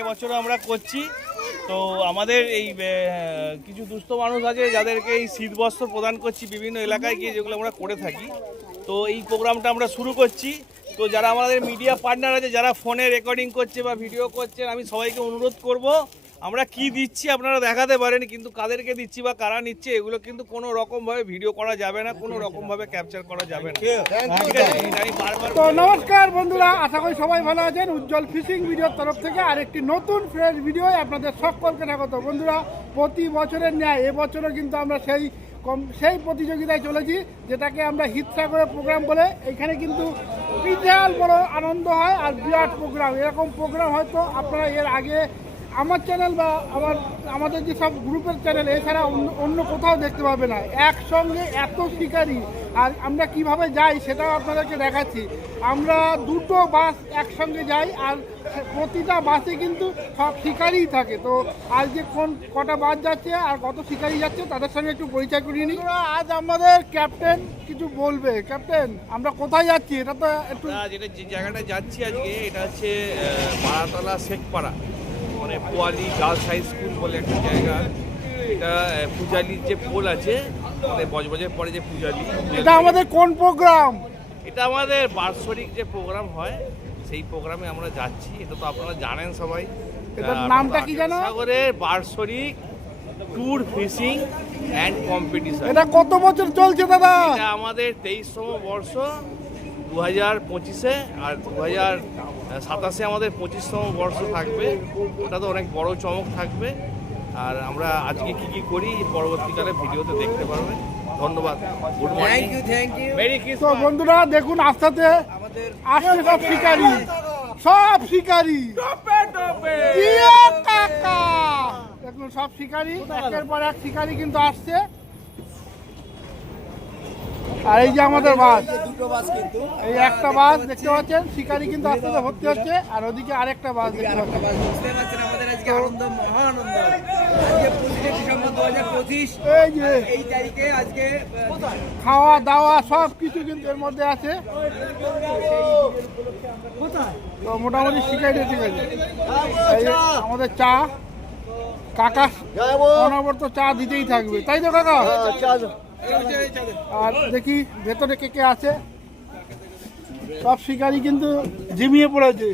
এবছরও আমরা করছি। তো আমাদের এই কিছু দুস্থ মানুষ আছে যাদেরকে এই শীত বস্ত্র প্রদান করছি বিভিন্ন এলাকায় গিয়ে, যেগুলো আমরা করে থাকি। তো এই প্রোগ্রামটা আমরা শুরু করছি। তো যারা আমাদের মিডিয়া পার্টনার আছে, যারা ফোনে রেকর্ডিং করছে বা ভিডিও করছেন, আমি সবাইকে অনুরোধ করব, আমরা কি দিচ্ছি আপনারা দেখাতে পারেন, কিন্তু কাদেরকে দিচ্ছি বা কারা নিচ্ছে এগুলো কিন্তু কোনো রকমভাবে ভিডিও করা যাবে না, কোনো রকমভাবে ক্যাপচার করা যাবে না। ঠিক আছে? তো নমস্কার বন্ধুরা, আশা করি সবাই ভালো আছেন। উজ্জ্বল ফিশিং ভিডিওর তরফ থেকে আরেকটি নতুন ফ্রেশ ভিডিও আপনাদের সকলকে স্বাগত। বন্ধুরা, প্রতি বছরের ন্যায় এবছরও কিন্তু আমরা সেই প্রতিযোগিতায় চলেছি, যেটাকে আমরা হিতসাগরের প্রোগ্রাম বলে। এখানে কিন্তু বিশাল বড় আনন্দ হয় আর বিরাট প্রোগ্রাম। এরকম প্রোগ্রাম হয়তো আপনারা এর আগে আমার চ্যানেল বা আমাদের যে সব গ্রুপের চ্যানেল এছাড়া অন্য কোথাও দেখতে পাবে না। একসঙ্গে এত শিকারি, আর আমরা কিভাবে যাই সেটাও আপনাদেরকে দেখাচ্ছি। আমরা দুটো বাস একসঙ্গে যাই, আর প্রতিটা বাসে কিন্তু সব শিকারিই থাকে। তো আজকে কটা বাস যাচ্ছে আর কত শিকারি যাচ্ছে তাদের সঙ্গে একটু পরিচয় করিয়ে নিই। আজ আমাদের ক্যাপ্টেন কিছু বলবে। ক্যাপ্টেন, আমরা কোথায় যাচ্ছি এটা তো একটু। যে জায়গাটা যাচ্ছি আজকে, এটা হচ্ছে পাড়াতলা শেখপাড়া, মানে পোয়ালি গার্লস হাই স্কুল বলে একটা জায়গা। এটা পূজালির যে পোল আছে, মানে বজবজের পরে যে পূজালি, এটা আমাদের কোন প্রোগ্রাম? এটা আমাদের বার্ষিক যে প্রোগ্রাম হয় সেই প্রোগ্রামে আমরা যাচ্ছি। এটা তো আপনারা জানেন সবাই। এটার নামটা কি জানো? সাগরের বার্ষিক ট্যুর ফিশিং অ্যান্ড কম্পিটিশন। এটা কত বছর চলছে দাদা? এটা আমাদের 23তম বর্ষ 2025-এ, আর 2027-এ আমাদের 25তম বর্ষ থাকবে। ওটা তো অনেক বড় চমক থাকবে। আর আমরা আজকে কি করি পরবর্তীকালে ভিডিওতে দেখতে পারবেন। ধন্যবাদ। Good morning. Thank you. Merry তো ক্রিসমাস। বন্ধুরা দেখুন, আস্তে আস্তে আসছে সব শিকারি, সব শিকারি। ইয়ে কাকা, দেখুন সব শিকারি, একের পর এক শিকারি কিন্তু আসছে। আর এই যে আমাদের বাস, দুটো বাস কিন্তু এই একটা বাস দেখতে পাচ্ছেন, শিকারি কিন্তু আস্তে আস্তে ভর্তি হচ্ছে। আর ওদিকে আরেকটা বাস দেখতে পাচ্ছেন। বাস বুঝতে পারছেন, আমাদের আজকে আনন্দ, মহা আনন্দ। আজকে 25শে ডিসেম্বর 2025, এই যে এই তারিখে আজকে খাওয়া দাওয়া সব কিছু কিন্তু এর মধ্যে আছে। তো মোটামুটি শিকারি ঠিক আছে। এই আমাদের চা, কাকা অনবরত চা দিতেই থাকবে, তাই তো কাকা? আর দেখি ভেতরে কে কে আছে। সব শিকারি কিন্তু ঝিমিয়ে পড়েছে।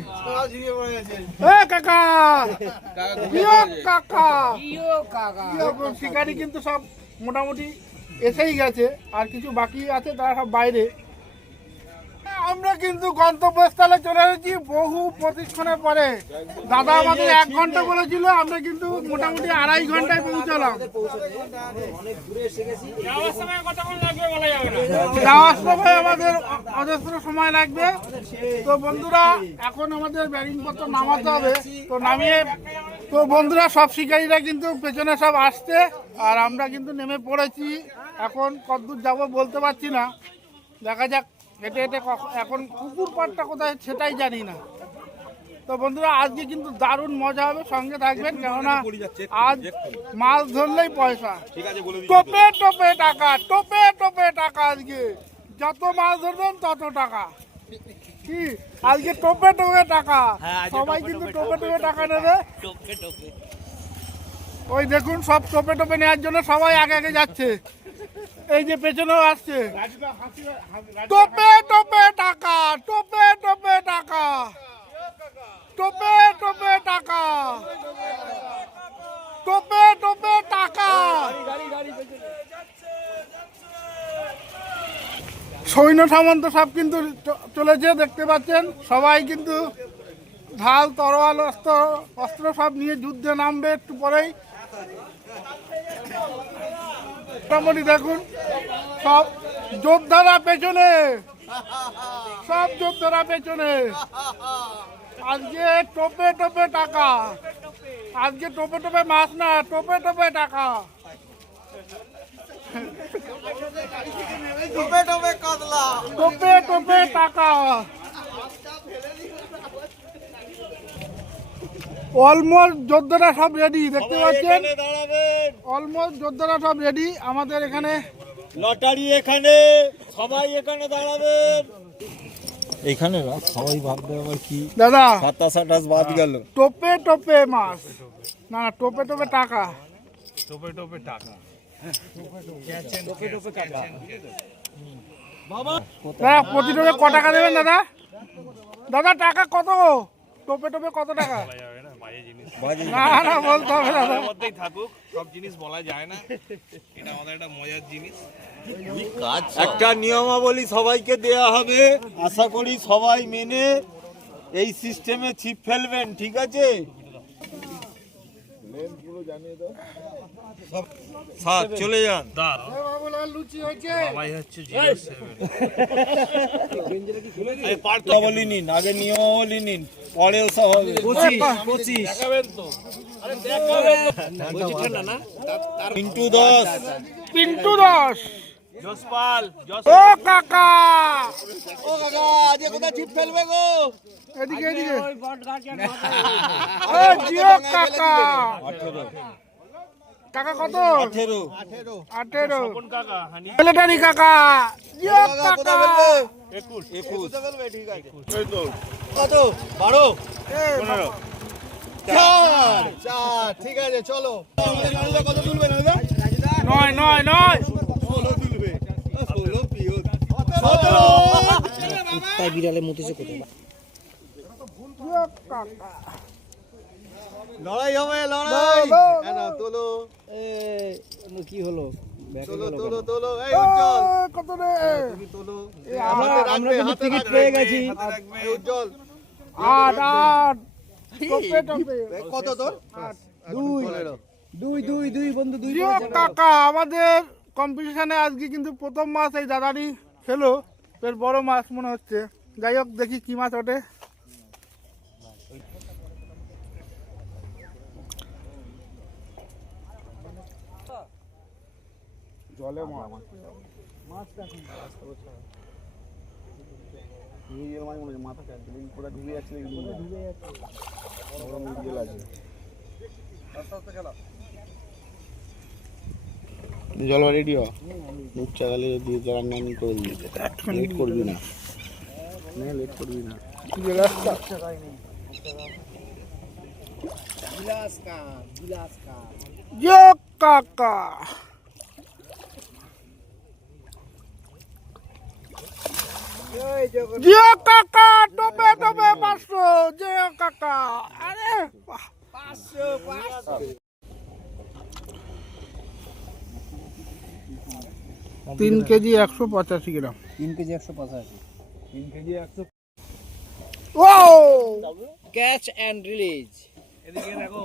কাকা, শিকারি কিন্তু সব মোটামুটি এসেই গেছে, আর কিছু বাকি আছে, তারা সব বাইরে। আমরা কিন্তু গন্তব্যস্থলে চলে এসেছি বহু প্রতিক্ষণের পরে। দাদা আমাদের 1 ঘন্টা বলেছিল, আমরা কিন্তু মোটামুটি 2.5 ঘন্টায় পৌঁছালাম। যাওয়ার সময় আমাদের অজস্র সময় লাগবে। তো বন্ধুরা, এখন আমাদের ব্যাগিংপত্র নামাতে হবে। তো নামিয়ে, তো বন্ধুরা সব শিকারীরা কিন্তু পেছনে সব আসছে, আর আমরা কিন্তু নেমে পড়েছি। এখন কতদূর যাবো বলতে পারছি না, দেখা যাক। হেঁটে হেঁটে এখন পুকুর পাড়টা কোথায় সেটাই জানি না। তো বন্ধুরা, আজকে কিন্তু দারুণ মজা হবে, সঙ্গে থাকবেন। কেননা আজ মাছ ধরলেই পয়সা, টোপে টোপে টাকা, টোপে টোপে টাকা। আজকে যত মাছ ধরবেন তত টাকা। কি আজকে টোপে টোপে টাকা, সবাই কিন্তু টোপে টোপে টাকা নেবে। ওই দেখুন, সব টোপে টোপে নেওয়ার জন্য সবাই আগে আগে যাচ্ছে। এই যে পেছনেও আসছে। টোপে টোপে টাকা, টোপে টোপে টাকা, টোপে টোপে টাকা, টোপে টোপে টাকা। সৈন্য সামন্ত সব কিন্তু চলেছে, দেখতে পাচ্ছেন। সবাই কিন্তু ঢাল, তরোয়াল, অস্ত্র সব নিয়ে যুদ্ধে নামবে একটু পরেই। মোটামুটি দেখুন সব যোদ্ধারা পেছনে, সব যোদ্ধারা পেছনে। আজকে টোপে টোপে টাকা, আজকে টোপে টোপে মাছ না, টোপে টোপে টাকা, টোপে টোপে কাতলা, টোপে টোপে টাকা। অলমোস্ট যোদ্ধারা সব রেডি, দেখতে পাচ্ছেন। অলমোস্ট যোদ্ধারা সব রেডি আমাদের এখানে। লটারি এখানে, সবাই এখানে দাঁড়াবেন। এখানে না সবাই ভাববে আবার কি দাদা 27-28 বাদ গেল। টোপে টোপে মাছ, না না টোপে টোপে টাকা। টোপে টোপে টাকা। দাদা প্রতি টোপে ক টাকা দেবেন দাদা? দাদা টাকা কত? টোপে টোপে কত টাকা? না না বলতে হবে দাদা। এর মধ্যেই থাকুক, সব জিনিস বলা যায় না, এটা আমাদের একটা মজার জিনিস। একটা নিয়মাবলী সবাইকে দেয়া হবে, আশা করি সবাই মেনে এই সিস্টেমে ছিপ ফেলবেন, ঠিক আছে? স্যার চলে যান। দাঁড় বাবুলাল লুচি হয়েছে। সবাই হচ্ছে 07 এই পার্ট তো নিয়মাবলী নিন, আগে নিয়মাবলী নিন, পরে ওসব হবে। 25 দেখাবেন তো। পিন্টু 10, পিন্টু দাস, জসপাল ও কাকা ও কাকা আজকে কোথায় ছিপ ফেলবে গো? এদিকে এদিকে, ও জিও কাকা। 18, কাকা কত? 18, 18। কোন কাকা হানি মিলিটারি কাকা, জিও কাকা। 21 কত? 12, 15, 4 ঠিক আছে চলো। কত তুলবে না দাদা? নয় নয় নয়, 16 তুলবে, 16 পিওর, তাই বিড়ালে মুতেছে কোথায়? জিও কাকা। লড়াই হবে, লড়াই। লো, লো, না তোলো, কি হলো? তোলো তোলো তোলো, এই ও, উজ্জ্বল কত রে? তুমি তোলো। আমরা কিন্তু টিকিট পেয়ে গেছি। এই উজ্জ্বল 8 8 টোপে টোপে। কত তোর? 2 বন্ধু 2 জিও কাকা, আমাদের কম্পিটিশনে আজকে কিন্তু প্রথম মাছ এই দাদারই খেলো, বেশ বড় মাছ মনে হচ্ছে। যাই হোক দেখি কি মাছ ওঠে। জলে জল রেডি হ দুধ চাগালে দিয়ে রান্না করে দিই, লেট করবি না, লেট করবি না। জিও কাকা, জিও কাকা টোপে টোপে 500। জিও কাকা, আরে বাহ। 3 কেজি 185 গ্রাম। 3 কেজি 185। ও ক্যাচ এন্ড রিলিজ। এদিকে দেখো,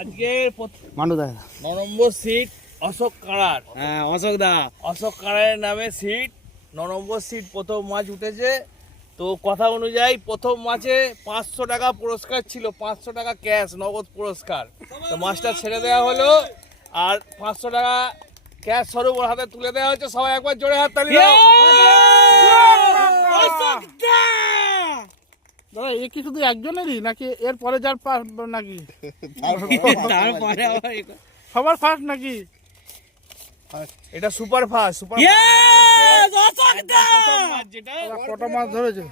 আজকে মানো দা 9 নম্বর সিট অশোক কাড়ার, হ্যাঁ অশোক দা। অশোক কাড়ারের নামে সিট 9 নম্বর সিট প্রথম মাছ উঠেছে। তো কথা অনুযায়ী প্রথম মাছে 500 টাকা পুরস্কার ছিল, 500 টাকা ক্যাশ নগদ পুরস্কার। তো মাছটা ছেড়ে দেওয়া হলো, আর 500 টাকা ক্যাশ স্বরূপ ওর হাতে তুলে দেওয়া হচ্ছে। সবাই একবার জোরে হাত তালি দাও। দাদা এ কি শুধু একজনেরই নাকি এর পরে যার নাকি তারপরে আবার সবার ফার্স্ট নাকি? এটা সুপার ফাস্ট, সুপার যেটা কটা মাছ ধরেছে?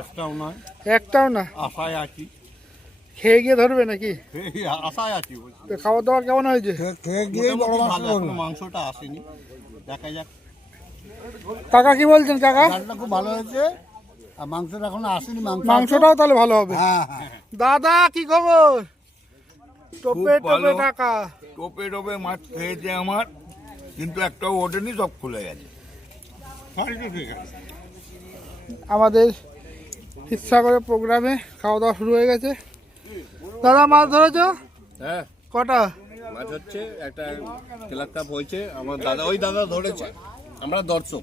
একটাও নয়, একটাও না। আশায় আছি, খেয়ে গিয়ে ধরবে নাকি? আশায় আছি। তো খাওয়া দাওয়া কেমন হয়েছে? মাংসটা আসেনি, দেখা যাক। কাকা কি বলছেন কাকা? রান্নাটা খুব ভালো হয়েছে, আর মাংসটা এখনো আসেনি। মাংসটাও তাহলে ভালো হবে। হ্যাঁ হ্যাঁ, দাদা কি খবর? টোপে টোপে টাকা। টোপে টোপে মাছ খেয়েছে আমার, কিন্তু একটাও ওঠেনি, সব খুলে গেছে। আমাদের শিবসাগরের প্রোগ্রামে খাওয়া দাওয়া শুরু হয়ে গেছে। দাদা মাছ ধরেছো? হ্যাঁ কটা? মাছ হচ্ছে, একটা তেলার কাপ হয়েছে, আমার দাদা ওই দাদা ধরেছে, আমরা দর্শক।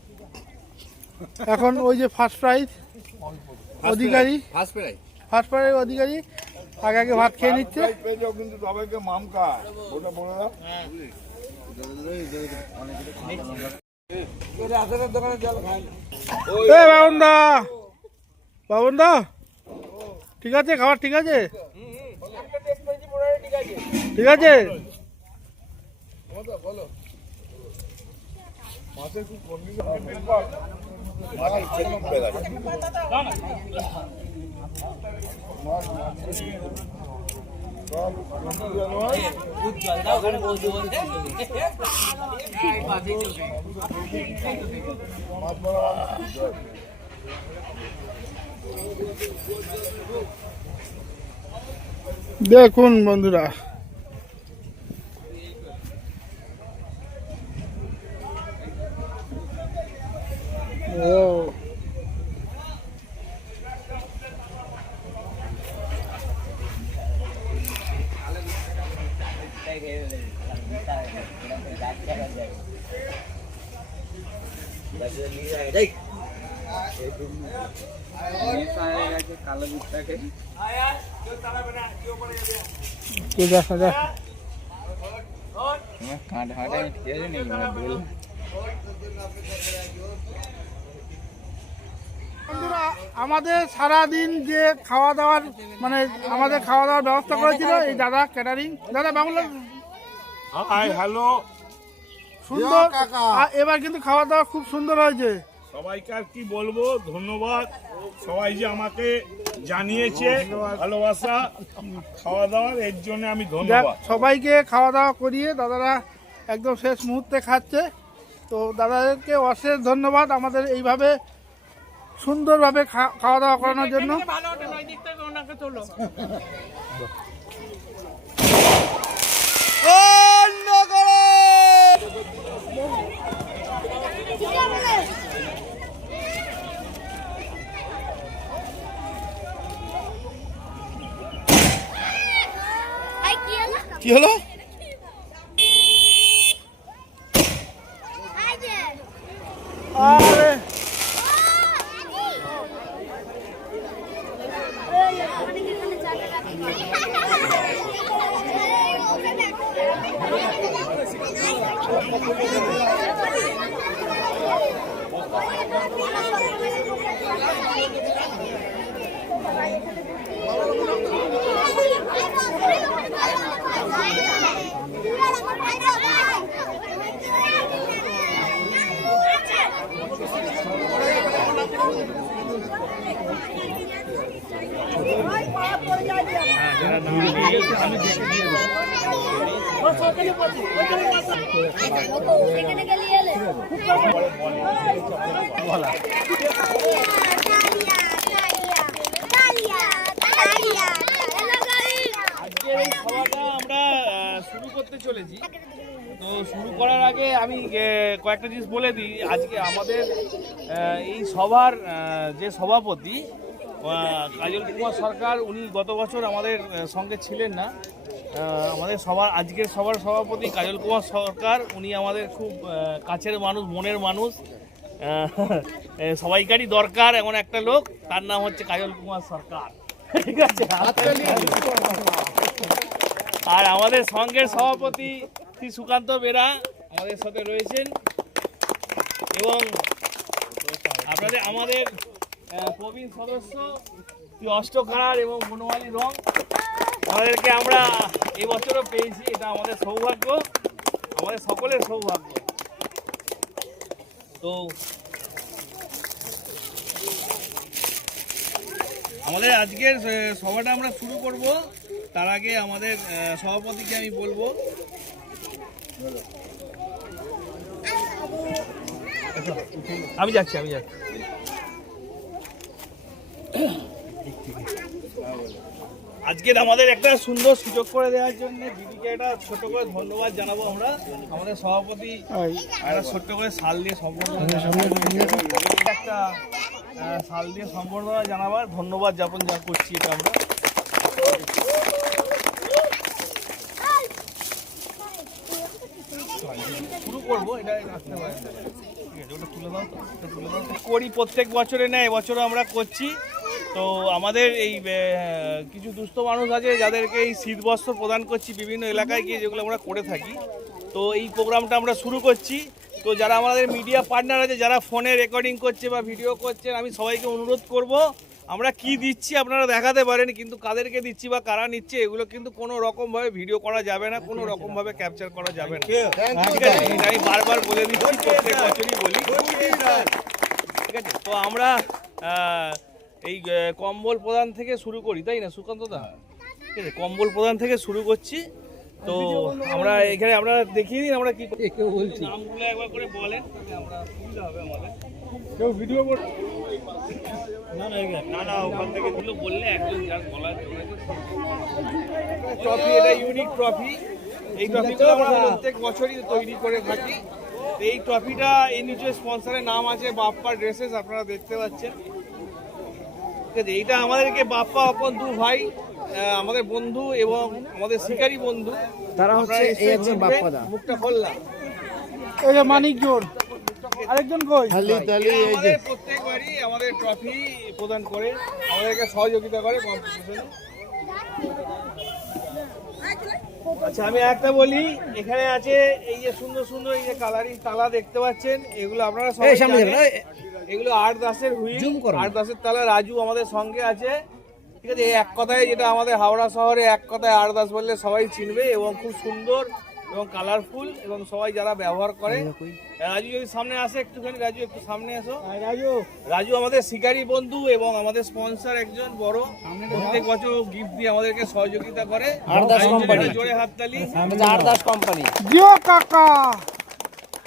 এখন ওই যে ফার্স্ট প্রাইজ অধিকারী, ফার্স্ট প্রাইজ ফার্স্ট প্রাইজ অধিকারী আগে আগে ভাত খেয়ে নিচ্ছে। পেয়েছেও কিন্তু সবাইকে মামকা, ওটা বলে দাও। বাবন দা, বাবন দা ঠিক আছে, খাবার ঠিক আছে, ঠিক আছে। মাটির ছেলে উঠে গেছে। উজ্জ্বল দাও ওখানে বলতে বলতে এই বাজে চলছে। দেখুন বন্ধুরা, ও কে দেখা যাক। বন্ধুরা, আমাদের সারাদিন যে খাওয়া দাওয়ার মানে আমাদের খাওয়া দাওয়ার ব্যবস্থা করেছিল এই দাদা ক্যাটারিং, দাদা বাংলা হাই হ্যালো সুন্দর। আর এবার কিন্তু খাওয়া দাওয়া খুব সুন্দর হয়েছে। সবাইকে আর কি বলবো, ধন্যবাদ সবাই যে আমাকে জানিয়েছে ভালোবাসা খাওয়া দাওয়ার, এর জন্য আমি যাক, ধন্যবাদ। সবাইকে খাওয়া দাওয়া করিয়ে দাদারা একদম শেষ মুহূর্তে খাচ্ছে। তো দাদাদেরকে অশেষ ধন্যবাদ আমাদের এইভাবে সুন্দরভাবে খাওয়া দাওয়া করানোর জন্য। কি হলো? আরে সেখানে গেলে এলে আজকের এই সভাটা আমরা শুরু করতে চলেছি। তো শুরু করার আগে আমি কয়েকটা জিনিস বলে দিই। আজকে আমাদের এই সভার যে সভাপতি কাজল কুমার সরকার, উনি গত বছর আমাদের সঙ্গে ছিলেন না। আমাদের আজকের সভার সভাপতি কাজল কুমার সরকার, উনি আমাদের খুব কাছের মানুষ, মনের মানুষ। সবাইকারই দরকার এমন একটা লোক, তার নাম হচ্ছে কাজল কুমার সরকার। ঠিক আছে। আর আমাদের সঙ্গের সভাপতি শ্রী সুকান্ত বেরা আমাদের সাথে রয়েছেন, এবং আমাদের প্রবীণ সদস্য শ্রী অষ্টখাড়ার এবং বনমালী রং, আমাদেরকে আমরা এবছরও পেয়েছি। এটা আমাদের সৌভাগ্য, আমাদের সকলের সৌভাগ্য। তো আমাদের আজকের সভাটা আমরা শুরু করব, তার আগে আমাদের সভাপতিকে আমি বলবো। আমি যাচ্ছি। আজকের আমাদের একটা সুন্দর সুযোগ করে দেওয়ার জন্য দিদিকে একটা ছোট করে ধন্যবাদ জানাবো আমরা। আমাদের সভাপতি একটা ছোট্ট করে শাল দিয়ে সম্বর্ধনা একটা শাল দিয়ে সম্বর্ধনা জানাবার ধন্যবাদ জ্ঞাপন যা করছি এটা আমরা। শুরু করবো, এটা আসতে পারে ঠিক আছে, ওটা তুলে দাও তো, তুলে দাও তো। করি প্রত্যেক বছরে নেয়, এবছরও আমরা করছি। তো আমাদের এই কিছু দুস্থ মানুষ আছে যাদেরকে এই শীতবস্ত্র প্রদান করছি বিভিন্ন এলাকায় গিয়ে, যেগুলো আমরা করে থাকি। তো এই প্রোগ্রামটা আমরা শুরু করছি। তো যারা আমাদের মিডিয়া পার্টনার আছে, যারা ফোনে রেকর্ডিং করছে বা ভিডিও করছেন, আমি সবাইকে অনুরোধ করব, আমরা কি দিচ্ছি আপনারা দেখাতে পারেন, কিন্তু কাদেরকে দিচ্ছি বা কারা নিচ্ছে এগুলো কিন্তু কোনো রকমভাবে ভিডিও করা যাবে না, কোনো রকমভাবে ক্যাপচার করা যাবে না। ঠিক আছে, আমি বারবার বলে দিচ্ছি, প্রত্যেক বছরই বলি। ঠিক আছে, তো আমরা এই কম্বল প্রদান থেকে শুরু করি, তাই না সুকান্ত দা? ঠিক আছে, কম্বল প্রদান থেকে শুরু করছি। তো আমরা এখানে আমরা দেখিয়ে দিন আমরা কি বলছি, নামগুলো একবার করে বলেন, আমরা সুবিধা হবে আমাদের। কেউ ভিডিও করছে না ওখান থেকে গুলো বললে একজন যার গলার ট্রফি, এটা ইউনিক ট্রফি। এই ট্রফিটা আমরা প্রত্যেক বছরই তৈরি করে থাকি। এই ট্রফিটা এই নিচে স্পন্সরের নাম আছে বাপ্পা ড্রেসেস, আপনারা দেখতে পাচ্ছেন। ঠিক আছে, এইটা আমাদেরকে বাপ্পা আপন দু ভাই, আমাদের বন্ধু এবং আমাদের শিকারী বন্ধু, তারা হচ্ছে এই একজন বাপ্পাদা। মুখটা খুললাম, এই যে মানিক জোর, আরেকজন কই? আমাদের প্রত্যেকবারই আমাদের ট্রফি প্রদান করে, আমাদেরকে সহযোগিতা করে কম্পিটিশনে। আচ্ছা, আমি একটা বলি, এখানে আছে এই যে সুন্দর সুন্দর এই যে কালারিং তালা দেখতে পাচ্ছেন, এগুলো আপনারা সবাই জানেন। এগুলো 8-10-এর হুইল, 8-10-এর তালা। রাজু আমাদের সঙ্গে আছে। ঠিক আছে, এই এক কথায় যেটা আমাদের হাওড়া শহরে এক কথায় 8-10 বললে সবাই চিনবে, এবং খুব সুন্দর এবং কালারফুল, এবং সবাই যারা ব্যবহার করে। রাজু যদি সামনে আসে একটুখানি, রাজু একটু সামনে এসো। রাজু আমাদের শিকারী বন্ধু এবং আমাদের স্পন্সর একজন বড়, প্রত্যেক বছর গিফট দিয়ে আমাদেরকে সহযোগিতা করে। জোরে হাততালি। জিও কাকা,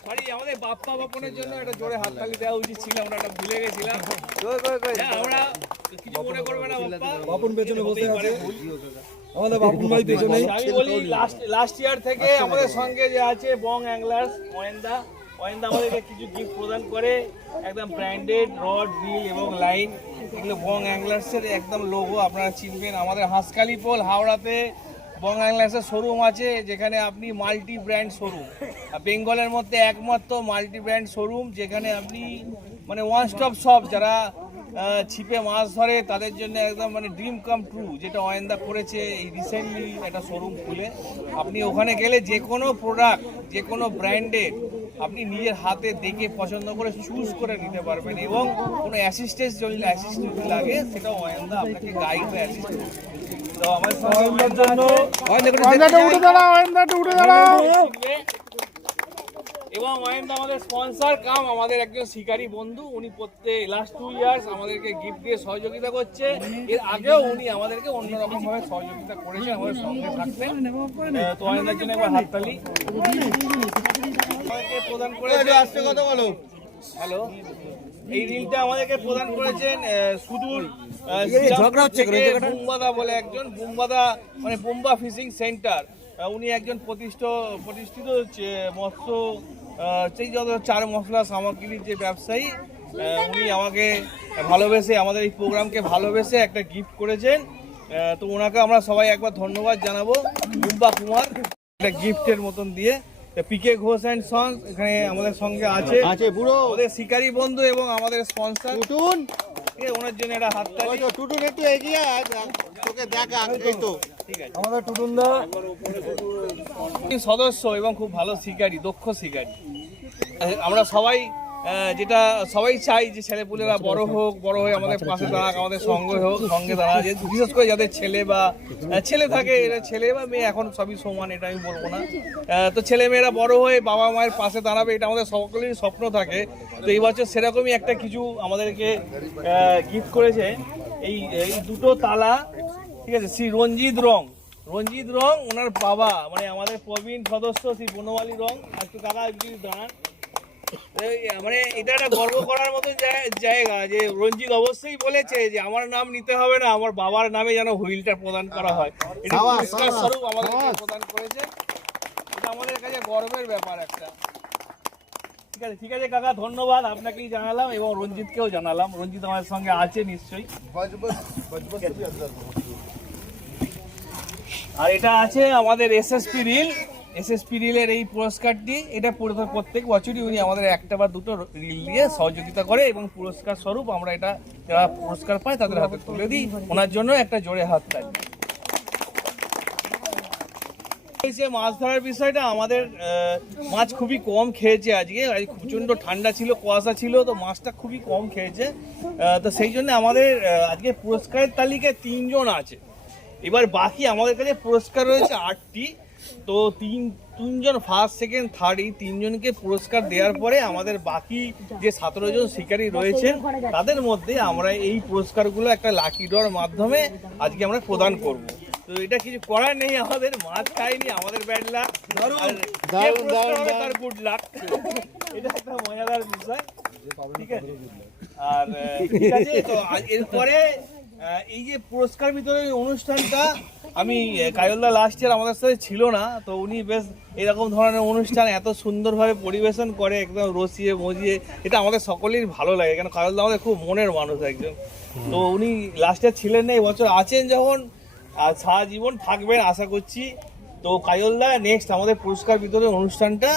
সরি, আমাদের বাপ্পা বাপনের জন্য একটা জোরে হাততালি দেওয়া উচিত ছিল, আমরা এটা ভুলে গেছিলাম। হ্যাঁ, আমরা কিছু মনে করবে না, বাপ্পা বাপন পেছনে বসে আছে, আমাদের বাপন ভাই পেছনে। আমি বলি লাস্ট ইয়ার থেকে আমাদের সঙ্গে যে আছে বং অ্যাংলার্স ওয়েন্দা আমাদেরকে কিছু গিফট প্রদান করে, একদম ব্র্যান্ডেড রড, রিল এবং লাইন। এগুলো বং অ্যাংলার্সের একদম লোগো, আপনারা চিনবেন। আমাদের হাঁসখালি পোল হাওড়াতে বং অ্যাংলার্সের শোরুম আছে, যেখানে আপনি মাল্টি ব্র্যান্ড শোরুম, বেঙ্গলের মধ্যে একমাত্র মাল্টি ব্র্যান্ড শোরুম, যেখানে আপনি মানে ওয়ান স্টপ শপ, যারা ছিপে মাছ ধরে তাদের জন্য একদম মানে ড্রিম কাম ট্রু, যেটা অয়েন্দা করেছে এই রিসেন্টলি একটা শোরুম খুলে। আপনি ওখানে গেলে যে কোনো প্রোডাক্ট, যে কোনো ব্র্যান্ডের আপনি নিজের হাতে দেখে পছন্দ করে চুজ করে নিতে পারবেন, এবং কোনো অ্যাসিস্ট্যান্স যদি লাগে সেটা অয়েন্দা আপনাকে গাইড বা অ্যাসিস্ট করবে। তো আমার এবং মহেন্দ্র আমাদের স্পন্সর কাম আমাদের একজন শিকারী বন্ধু, উনি প্রত্যেক লাস্ট 2 ইয়ার্স আমাদেরকে গিফট দিয়ে সহযোগিতা করছে। এর আগেও উনি আমাদেরকে অন্যরকম ভাবে সহযোগিতা করেছে, আমাদের সঙ্গে থাকতেন। তো মহেন্দ্রের জন্য একবার হাততালি। আমাদেরকে প্রদান করেছে, আজকে কথা বলো, হ্যালো, এই রিলটা আমাদেরকে প্রদান করেছেন সুদূর বুম্বাদা বলে একজন, বুম্বাদা মানে বুম্বা ফিশিং সেন্টার। উনি একজন প্রতিষ্ঠিত মৎস্য সেই যত চার মশলা সামগ্রীর যে ব্যবসায়ী, উনি আমাকে ভালোবেসে, আমাদের এই প্রোগ্রামকে ভালোবেসে একটা গিফট করেছেন। তো ওনাকে আমরা সবাই একবার ধন্যবাদ জানাবো, বুম্বা কুমার, একটা গিফটের মতন দিয়ে। পিকে ঘোষ অ্যান্ড সন্স এখানে আমাদের সঙ্গে আছে পুরো আমাদের শিকারী বন্ধু এবং আমাদের স্পন্সর টুটুন। ওনার জন্য একটা হাততালি। টুটুন একটু এগিয়ে তোকে দেখা, এই তো ঠিক আছে, আমাদের টুটুন দা সদস্য এবং খুব ভালো শিকারী, দক্ষ শিকারী। আমরা সবাই যেটা সবাই চাই যে ছেলেপুলেরা বড় হয়ে আমাদের পাশে দাঁড়াক, আমাদের সঙ্গে দাঁড়াক। বিশেষ করে যাদের ছেলে থাকে, এটা ছেলে বা মেয়ে এখন সবই সমান, এটা আমি বলবো না। তো ছেলে মেয়েরা বড় হয়ে বাবা মায়ের পাশে দাঁড়াবে, এটা আমাদের সকলেরই স্বপ্ন থাকে। তো এই বছর সেরকমই একটা কিছু আমাদেরকে গিফট করেছে, এই দুটো তালা। ঠিক আছে, শ্রী রঞ্জিত রং ওনার বাবা মানে আমাদের প্রবীণ সদস্য শ্রী বনমালী রং। একটু কাকা যদি দাঁড়ান, মানে এটা একটা গর্ব করার মতো জায়গা যে রঞ্জিত অবশ্যই বলেছে যে আমার নাম নিতে হবে না, আমার বাবার নামে যেন হুইলটা প্রদান করা হয়। এটা পুরস্কার স্বরূপ আমাদেরকে প্রদান করেছে, এটা আমাদের কাছে গর্বের ব্যাপার একটা। ঠিক আছে কাকা, ধন্যবাদ, আপনাকেই জানালাম এবং রঞ্জিতকেও জানালাম। রঞ্জিত আমাদের সঙ্গে আছে নিশ্চয়ই। আর এটা আছে আমাদের এসএসপি রিলের এই পুরস্কারটি। এটা প্রত্যেক বছরই উনি আমাদের একটা বা দুটো রিল দিয়ে সহযোগিতা করে, এবং পুরস্কার স্বরূপ আমরা এটা যারা পুরস্কার পায় তাদের হাতে তুলে দিই। ওনার জন্য একটা জোরে হাততালি। মাছ ধরার বিষয়টা, আমাদের মাছ খুবই কম খেয়েছে আজকে প্রচন্ড ঠান্ডা ছিল, কুয়াশা ছিল, তো মাছটা খুবই কম খেয়েছে। তো সেই জন্য আমাদের আজকে পুরস্কারের তালিকায় 3 জন আছে। এবার বাকি আমাদের কাছে পুরস্কার রয়েছে 8টি। তো তিনজন ফার্স্ট সেকেন্ড থার্ড এই তিনজনকে পুরস্কার দেওয়ার পরে আমাদের বাকি যে 17 জন শিকারী রয়েছেন তাদের মধ্যে আমরা এই পুরস্কারগুলো একটা লাকি ড্রর মাধ্যমে আজকে আমরা প্রদান করব। তো এটা কিছু করার নেই, আমাদের মাছ খাইনি, আমাদের ব্যাড লাক, তার গুড লাক। এটা একটা মজাদার বিষয়, ঠিক আছে। আর ঠিক আছে, তো এরপরে এই যে পুরস্কার বিতরণের অনুষ্ঠানটা, আমি কায়লদা লাস্ট ইয়ার আমাদের সাথে ছিল না, তো উনি বেশ এরকম ধরনের অনুষ্ঠান এত সুন্দরভাবে পরিবেশন করে, একদম রসিয়ে মজিয়ে, এটা আমাদের সকলেরই ভালো লাগে, কেন কায়লদা আমাদের খুব মনের মানুষ একজন। তো উনি লাস্ট ইয়ার ছিলেন না, এবছর আছেন যখন, আর সারা জীবন থাকবেন আশা করছি। তো কায়লদা নেক্সট আমাদের পুরস্কার বিতরণের অনুষ্ঠানটা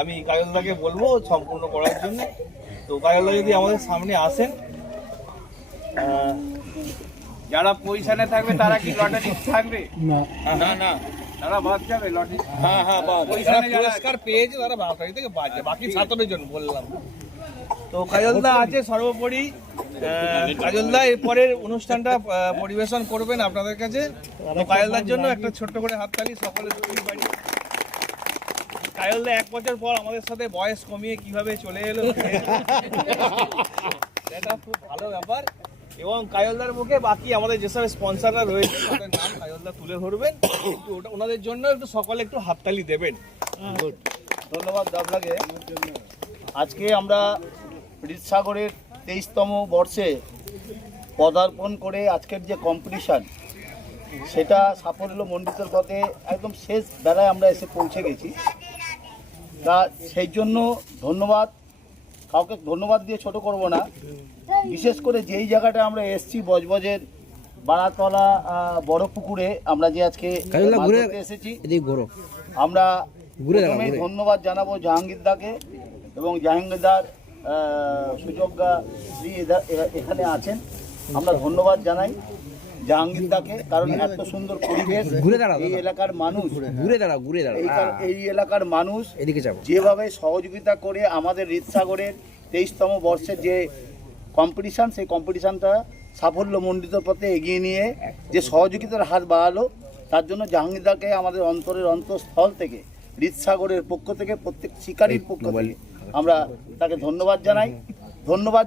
আমি কায়লদাকে বলবো সম্পূর্ণ করার জন্য। তো কায়লদা যদি আমাদের সামনে আসেন। যারা পজিশনে থাকবে তারা কি লটারি থাকবে? না না, তারা বাদ যাবে লটারি? হ্যাঁ হ্যাঁ, যারা পুরস্কার পেয়েছে তারা বাকি থেকে বাজে, বাকি 17 জন বললাম। তো কাজলদা আছে সর্বোপরি, কাজলদা এরপরের অনুষ্ঠানটা পরিবেশন করবেন আপনাদের কাছে। তো কাজলদার জন্য একটা ছোট্ট করে হাততালি সকলের বাড়ি। কাজলদা 1 বছর পর আমাদের সাথে বয়স কমিয়ে কিভাবে চলে এলো, এটা খুব ভালো ব্যাপার। এবং কাজলদার মুখে বাকি আমাদের যেসব স্পন্সররা রয়েছে তাদের নাম কাজলদা তুলে ধরবেন, একটু ওনাদের জন্য একটু সকলে একটু হাততালি দেবেন। ধন্যবাদ আপনাকে। আজকে আমরা হৃদসাগরের 23তম বর্ষে পদার্পণ করে আজকের যে কম্পিটিশান, সেটা সাফল্য মণ্ডিতের পথে একদম শেষ বেলায় আমরা এসে পৌঁছে গেছি। তা সেই জন্য ধন্যবাদ, কাউকে ধন্যবাদ দিয়ে ছোট করব না। বিশেষ করে যেই জায়গাটা আমরা এসছি, বজবজের বাড়াতলা বড় পুকুরে আমরা যে আজকে মাছ ধরতে এসেছি, আমরা প্রথমেই ধন্যবাদ জানাবো জাহাঙ্গীরদাকে এবং জাহাঙ্গীরদার সুযোগা এখানে আছেন। আমরা ধন্যবাদ জানাই জাহাঙ্গীরদাকে, কারণ এত সুন্দর পরিবেশ, এই এলাকার মানুষ এই এলাকার মানুষ যেভাবে সহযোগিতা করে আমাদের হৃদসাগরের 23তম বর্ষের যে কম্পিটিশান, সেই কম্পিটিশানটা সাফল্য মণ্ডিত পথে এগিয়ে নিয়ে যে সহযোগিতার হাত বাড়ালো, তার জন্য জাহাঙ্গীরদাকে আমাদের অন্তরের অন্তঃস্থল থেকে, হৃদসাগরের পক্ষ থেকে, প্রত্যেক শিকারীর পক্ষ থেকে আমরা তাকে ধন্যবাদ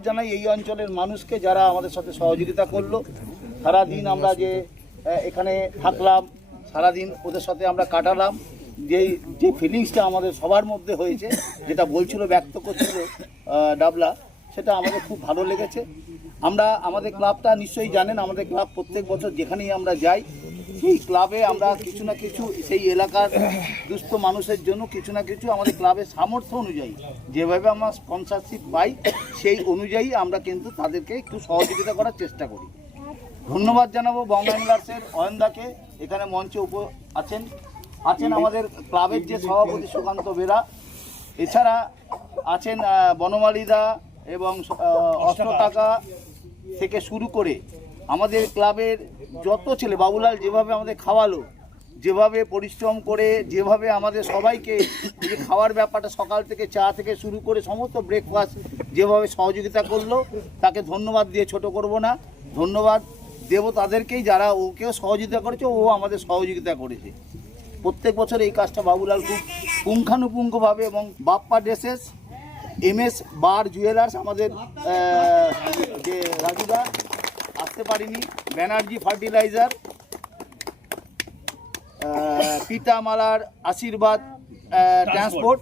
জানাই। এই অঞ্চলের মানুষকে যারা আমাদের সাথে সহযোগিতা করলো, সারাদিন আমরা যে এখানে থাকলাম, সারাদিন ওদের সাথে আমরা কাটালাম, যে ফিলিংসটা আমাদের সবার মধ্যে হয়েছে, যেটা বলছিল, ব্যক্ত করছিল ডাবলা, সেটা আমাদের খুব ভালো লেগেছে। আমরা আমাদের ক্লাবটা নিশ্চয়ই জানেন, আমাদের ক্লাব প্রত্যেক বছর যেখানেই আমরা যাই, সেই ক্লাবে আমরা কিছু না কিছু সেই এলাকার দুস্থ মানুষের জন্য কিছু না কিছু আমাদের ক্লাবের সামর্থ্য অনুযায়ী যেভাবে আমরা স্পন্সরশিপ পাই, সেই অনুযায়ী আমরা কিন্তু তাদেরকে একটু সহযোগিতা করার চেষ্টা করি। ধন্যবাদ জানাবো বং অ্যাংলার্সের অয়নদাকে, এখানে মঞ্চে আছেন আমাদের ক্লাবের যে সভাপতি সুকান্ত বেরা, এছাড়া আছেন বনমালীদা এবং অষ্টটাকা থেকে শুরু করে আমাদের ক্লাবের যত ছেলে, বাবুলাল যেভাবে আমাদের খাওয়ালো, যেভাবে পরিশ্রম করে, যেভাবে আমাদের সবাইকে যে খাওয়ার ব্যাপারটা সকাল থেকে চা থেকে শুরু করে সমস্ত ব্রেকফাস্ট যেভাবে সহযোগিতা করলো, তাকে ধন্যবাদ দিয়ে ছোট করব না। ধন্যবাদ দেব তাদেরকেই যারা ওকেও সহযোগিতা করেছে, ও আমাদের সহযোগিতা করেছে। প্রত্যেক বছর এই কাজটা বাবুলাল খুব পুঙ্খানুপুঙ্খভাবে, এবং বাপ্পা ড্রেসেস, MS বার জুয়েলার্স, আমাদের যে রাজুদা আসতে পারিনি, ব্যানার্জি ফার্টিলাইজার, পিতামালার আশীর্বাদ ট্রান্সপোর্ট,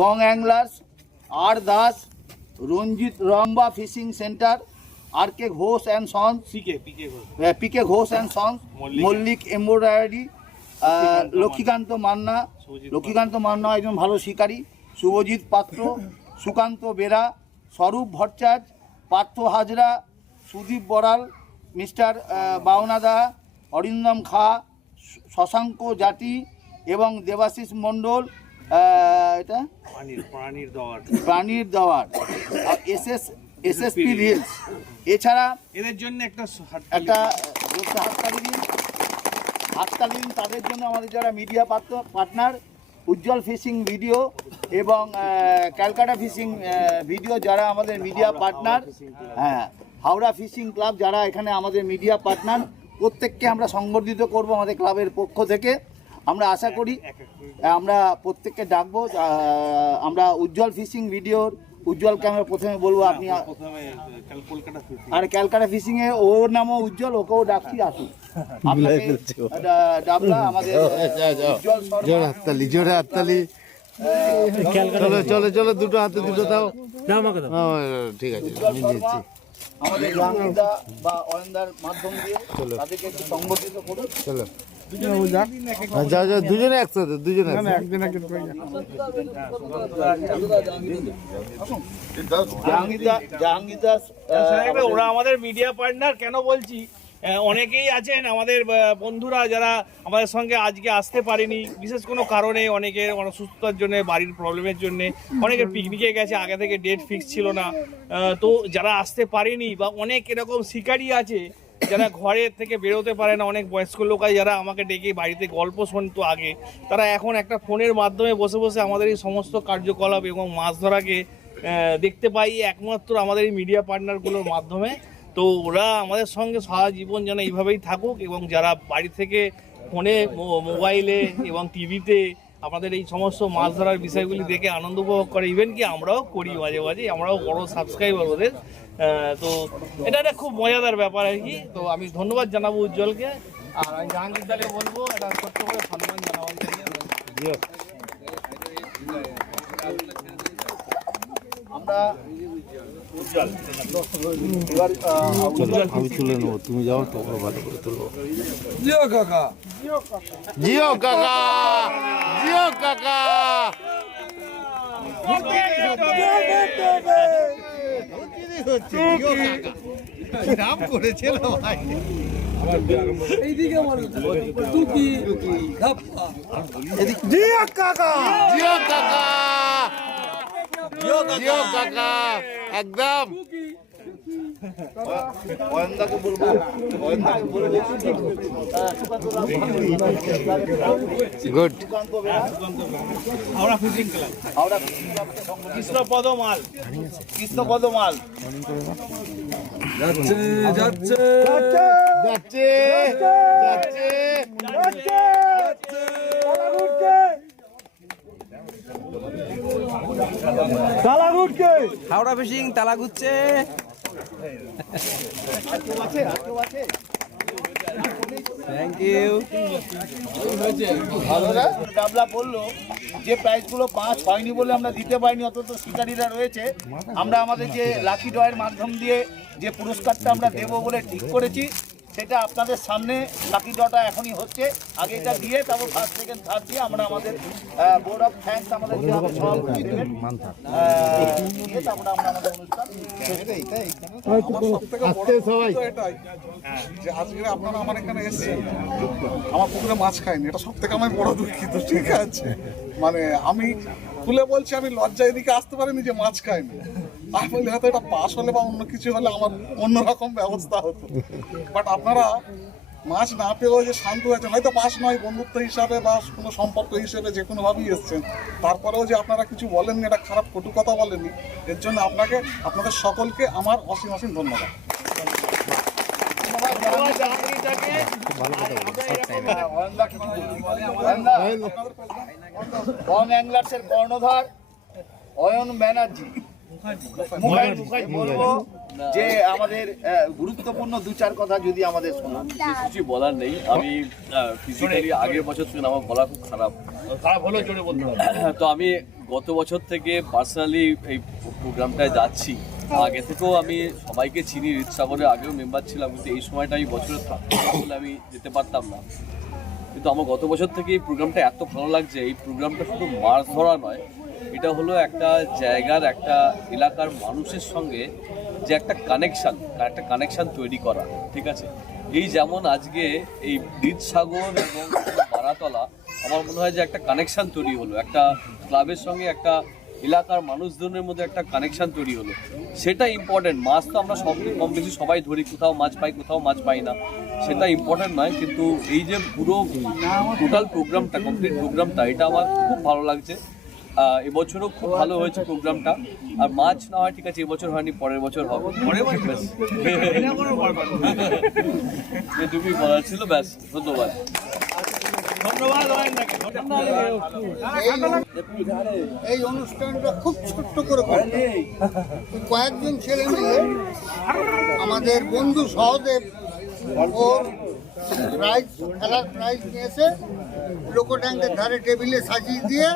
বং অ্যাংলার্স, আর দাস, রঞ্জিত রম্বা fishing centre, RK Ghosh and sons, PK Ghosh and sons, Mallick embroidery, Lakshmikanta Manna একজন ভালো শিকারী, শুভজিৎ পাত্র, সুকান্ত বেরা, স্বরূপ ভট্টাচার্য, পার্থ হাজরা, সুদীপ বড়াল, মিস্টার বাউনাদা, অরিন্দম খা, শশাঙ্ক জাতি এবং দেবাশিস মণ্ডল, এটা প্রাণীর দেওয়ার, SSP রিলস। এছাড়া এদের জন্য একটা হাততালি দিন তাদের জন্য, আমাদের যারা মিডিয়া পার্টনার, উজ্জ্বল ফিশিং ভিডিও এবং ক্যালকাটা ফিশিং ভিডিও যারা আমাদের মিডিয়া পার্টনার, হ্যাঁ, হাওড়া ফিশিং ক্লাব যারা এখানে আমাদের মিডিয়া পার্টনার, প্রত্যেককে আমরা সংবর্ধিত করব আমাদের ক্লাবের পক্ষ থেকে। আমরা আশা করি আমরা প্রত্যেককে ডাকবো। আমরা উজ্জ্বল ফিশিং ভিডিওর উজ্জ্বলকে আমরা প্রথমে বলবো আপনি, আর ক্যালকাটা ফিশিং এ ওর নামও উজ্জ্বল, ওকেও ডাকছি আসুন। ডাবলা আমাদের উজ্জ্বল শর্মা, জোরে হাততালি। চলো চলো, দুটো হাতে দুটো দাও। ঠিক আছে, আমি নিচ্ছি। আমাদের জাহাঙ্গীরদা বা অয়নদার মাধ্যম দিয়ে তাদেরকে একটু সংগঠিত করুন। চলো যাও যাও, দুজনে একসাথে, দুজনে একদিন একদিন করে যান। জাহাঙ্গীরদা ওরা আমাদের মিডিয়া পার্টনার। কেন বলছি, অনেকেই আছেন আমাদের বন্ধুরা যারা আমাদের সঙ্গে আজকে আসতে পারেনি বিশেষ কোনো কারণে, অনেকের অসুস্থতার জন্য, বাড়ির প্রবলেমের জন্য, অনেকের পিকনিকে গেছে, আগে থেকে ডেট ফিক্স ছিল না। তো যারা আসতে পারেনি বা অনেক এরকম শিকারী আছে যারা ঘরের থেকে বেরোতে পারে না, অনেক বয়স্ক লোক আছে যারা আমাকে ডেকে বাড়িতে গল্প শুনতো আগে, তারা এখন একটা ফোনের মাধ্যমে বসে বসে আমাদের এই সমস্ত কার্যকলাপ এবং মাছ ধরাকে দেখতে পাই একমাত্র আমাদের এই মিডিয়া পার্টনারগুলোর মাধ্যমে। তো ওরা আমাদের সঙ্গে সারা জীবন যেন এইভাবেই থাকুক, এবং যারা বাড়ি থেকে ফোনে, মোবাইলে এবং টিভিতে আমাদের এই সমস্ত মাছ ধরার বিষয়গুলি দেখে আনন্দ উপভোগ করে, ইভেন কি আমরাও করি মাঝে মাঝে, আমরাও বড় সাবস্ক্রাইবার ওদের। তো এটা একটা খুব মজাদার ব্যাপার আর কি। তো আমি ধন্যবাদ জানাবো উজ্জ্বলকে, আর আমি জাহাঙ্গীরদাকে বলবো এটা ছোট্ট করে সম্মান জানাবার জন্য। আমরা আমি তুলে নেবো, তুমি যাও, তোমরা ভালো করে তুলবো। জিও কাকা, জিও কাকা, জিও কাকা। নাম করেছে ভাই, জিও কাকা, জিও কাকা, জিও কাকা, একদম। অয়নদাকে বলবো, good. Howrah fishing club, Howrah fishing ক্লাবকে সংগঠিত, কৃষ্ণপদ মাল, কৃষ্ণপদ মাল যাচ্ছে যাচ্ছে যাচ্ছে হাওড়া ফিশিং তালা ঘুরছে। Thank you. ডাবলা বললো যে প্রাইজগুলো 5 হয়নি বলে আমরা দিতে পারিনি, অত শিকারীরা রয়েছে। আমরা আমাদের যে লাকি ড্রয়ের মাধ্যম দিয়ে যে পুরস্কারটা আমরা দেবো বলে ঠিক করেছি, সেটা আপনাদের সামনে লাকি ড্রটা এখনই হচ্ছে। আগে এটা দিয়ে তারপর ফার্স্ট সেকেন্ড থার্ড দিয়ে আমরা আমাদের বোর্ড অফ থ্যাঙ্কস আমাদের যে সভাপতি দেবেন, দিয়ে তারপরে আমরা আমাদের অনুষ্ঠান। সবাই যে আজকে আপনারা আমার এখানে এসেছেন, আমার পুকুরে মাছ খাইনি, এটা সব থেকে আমার বড় দুঃখিত। ঠিক আছে, মানে আমি খুলে বলছি, আমি লজ্জায় এদিকে আসতে পারিনি যে মাছ খাইনি। আমি বলি হয়তো এটা পাস হলে বা অন্য কিছু হলে আমার অন্যরকম ব্যবস্থা হতো, বাট আপনারা মাছ না পেয়েও যে শান্ত হয়েছেন, হয়তো পাস নয়, বন্ধুত্ব হিসাবে বা কোনো সম্পর্ক হিসেবে যে কোনোভাবেই এসছেন, তারপরেও যে আপনারা কিছু বলেননি, এটা খারাপ কটু কথা বলেননি, এর জন্য আপনাদের সকলকে আমার অসীম অসীম ধন্যবাদ। কর্ণধার অয়ন ব্যানার্জি বলবো যে আমাদের গুরুত্বপূর্ণ 2-4 কথা যদি আমাদের শোনান। কিছু বলার নেই। আমি ফিজিক্যালি আগের বছর থেকে আমার গলা খুব খারাপ হলো জোরে বলতে হবে। তো আমি গত বছর থেকে পার্সোনালি এই প্রোগ্রামটায় যাচ্ছি। আগে থেকেও আমি সবাইকে চিনি, হৃদসাগরে আগেও মেম্বার ছিলাম, কিন্তু এই সময়টা আমি বছরে থাকতাম বলে আমি যেতে পারতাম না। কিন্তু আমার গত বছর থেকে এই প্রোগ্রামটা এত ভালো লাগছে। এই প্রোগ্রামটা শুধু মাছ ধরা নয়, এটা হলো একটা জায়গার, একটা এলাকার মানুষের সঙ্গে যে একটা কানেকশান তৈরি করা। ঠিক আছে, এই যেমন আজকে এই হৃদসাগর এবং বারাতলা, আমার মনে হয় যে একটা কানেকশান তৈরি হলো, একটা ক্লাবের সঙ্গে একটা এলাকার মানুষজনের মধ্যে একটা কানেকশান তৈরি হলো। সেটা ইম্পর্টেন্ট। মাছ তো আমরা সব কম বেশি সবাই ধরি, কোথাও মাছ পাই কোথাও মাছ পাই না, সেটা ইম্পর্টেন্ট নয়। কিন্তু এই যে পুরো টোটাল প্রোগ্রামটা, কমপ্লিট প্রোগ্রামটা, এটা আমার খুব ভালো লাগছে। এবছরও খুব ভালো হয়েছে প্রোগ্রামটা। আর মাছ না হয় ঠিক আছে, এবছর হয়নি, পরের বছর হবে। এটুকুই বলার ছিল, ব্যাস। ধন্যবাদ। এই অনুষ্ঠানটা খুব ছোট্ট করে করবে। কয়েকজন ছেলে মিলে আমাদের বন্ধু সহদেব ওর প্রাইজ, খেলার প্রাইজ নিয়েছে, লোকো ট্যাঙ্কের ধারে টেবিলে সাজিয়ে দিয়ে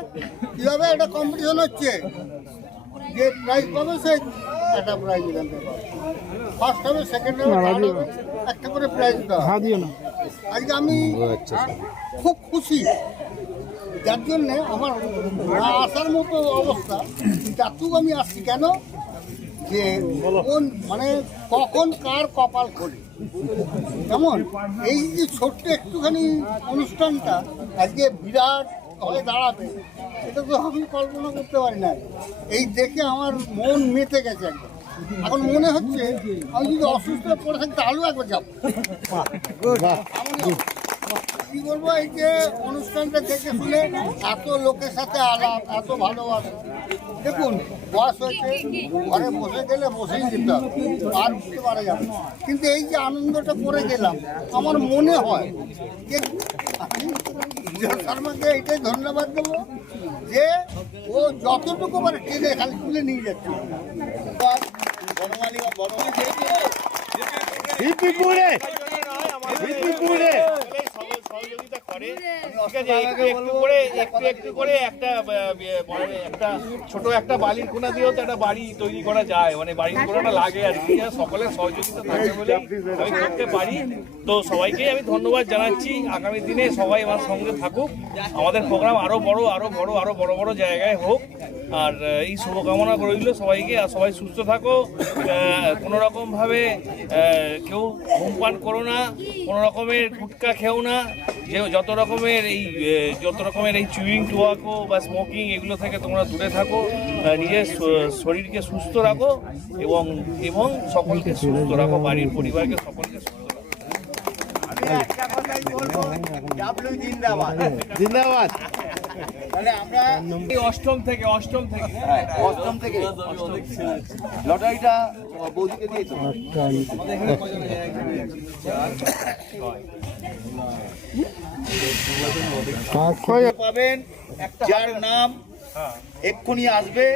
কীভাবে একটা কম্পিটিশন হচ্ছে, যে প্রাইজ পাবে সে একটা প্রাইজ এখান থেকে পাবে। ফার্স্ট হবে, সেকেন্ড হবে, থার্ড হবে, একটা করে প্রাইজ দেওয়া। আজকে আমি খুব খুশি, যার জন্যে আমার না আসার মতো অবস্থা, যাতুক আমি আসছি কেন, যে কোন মানে কখন কার কপাল খোলে। কেমন এই যে ছোট্ট একটুখানি অনুষ্ঠানটা আজকে বিরাট হয়ে দাঁড়াবে, এটা তো আমি কল্পনা করতে পারি না। এই দেখে আমার মন মেতে গেছে একদম। এখন মনে হচ্ছে আমি যদি অসুস্থ পড়ে থাকি তাহলেও একবার যাবো। কি বলবো, এই যে অনুষ্ঠানটা দেখে শুনে এত লোকের সাথে আলাপ, এত ভালোবাসা। দেখুন বয়স হয়েছে, ঘরে বসে গেলে বসেই যেতে হবে, আর বুঝতে পারা যাবে না। কিন্তু এই যে আনন্দটা করে গেলাম, আমার মনে হয় যে আমি বিজয় শর্মাকে এইটাই ধন্যবাদ দেবো যে ও যতটুকু পারে টেনে খালি তুলে নিয়ে যাচ্ছে। সহযোগিতা করে, একটু করে একটা ছোট একটা বালির কোনা দিয়েও তো একটা বাড়ি তৈরি করা যায়, মানে বাড়ির কোনাটা লাগে আর কি। সকলের সহযোগিতা থাকে বলে আমি করতে পারি। তো সবাইকেই আমি ধন্যবাদ জানাচ্ছি। আগামী দিনে সবাই আমার সঙ্গে থাকুক, আমাদের প্রোগ্রাম আরো বড় জায়গায় হোক। আর এই শুভকামনা রইল সবাইকে। আর সবাই সুস্থ থাকো, কোনো রকম ভাবে কেউ ধূমপান করো না, কোনো রকমের গুটকা খেও না, যে যত রকমের এই চুইং টোয়াকো বা স্মোকিং এগুলো থেকে তোমরা দূরে থাকো। নিজের শরীরকে সুস্থ রাখো এবং সকলকে সুস্থ রাখো, বাড়ির পরিবারকে সকলকে সুস্থ রাখো। জিন্দাবাদ। অষ্টম থেকে লটারিটা বৌদিকে দিয়েছো। পাবেন যার নাম এক্ষুনি আসবে,